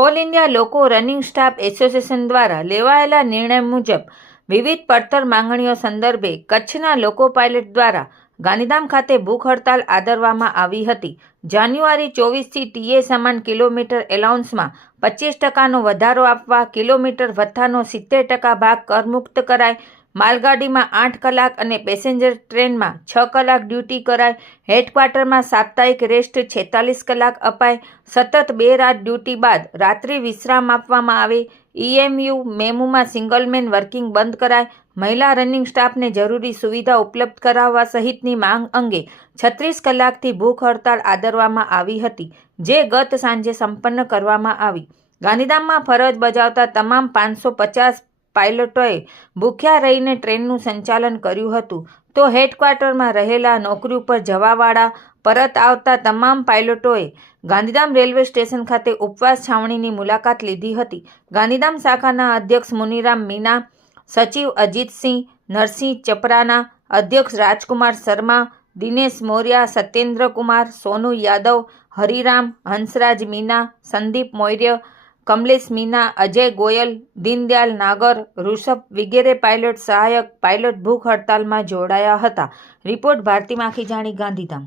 All India લોકો running staff association દ્વારા લેવાયેલા નિર્ણય મુજબ વિવિધ પડતર માંગણીઓ સંદર્ભે કચ્છના લોકો પાયલટ દ્વારા ગાંધીધામ ખાતે ભૂખ હડતાલ આદરવામાં આવી હતી. જાન્યુઆરી 24થી ટીએ સમાન કિલોમીટર એલાઉન્સમાં 25% વધારો આપવા, કિલોમીટર ભથ્થાનો 70% ભાગ કરમુક્ત કરાય, માલગાડીમાં 8 કલાક અને પેસેન્જર ટ્રેનમાં 6 કલાક ડ્યુટી કરાય, હેડક્વાર્ટરમાં સાપ્તાહિક રેસ્ટ 46 કલાક અપાય, સતત 2 રાત ડ્યુટી બાદ રાત્રિ વિશ્રામ આપવામાં આવે, ઈએમયુ મેમુમાં સિંગલમેન વર્કિંગ બંધ કરાય, મહિલા રનિંગ સ્ટાફને જરૂરી સુવિધા ઉપલબ્ધ કરાવવા સહિતની માંગ અંગે 36 કલાકથી ભૂખ હડતાલ આદરવામાં આવી હતી, જે ગત સાંજે સંપન્ન કરવામાં આવી. ગાંધીધામમાં ફરજ બજાવતા તમામ 550 પાયલટોએ ભૂખ્યા રહીને ટ્રેનનું સંચાલન કર્યું હતું, તો હેડક્વાર્ટરમાં રહેલા નોકરી ઉપર જવાવાળા પરત આવતા તમામ પાયલટોએ ગાંધીધામ રેલવે સ્ટેશન ખાતે ઉપવાસ છાવણીની મુલાકાત લીધી હતી. ગાંધીધામ શાખાના અધ્યક્ષ મુનીરામ મીના, સચિવ અજીતસિંહ, નરસિંહ ચપરાના, અધ્યક્ષ રાજકુમાર શર્મા, દિનેશ મોર્યા, સત્યેન્દ્ર કુમાર, સોનુ યાદવ, હરિરામ, હંસરાજ મીના, સંદીપ મોર્ય, કમલેશ મીના, અજય ગોયલ, દીનદયાલ નાગર, ઋષભ વગેરે પાયલટ સહાયક પાયલટ ભૂખ હડતાલમાં જોડાયા હતા. રિપોર્ટ ભારતી માખીજાણી, ગાંધીધામ.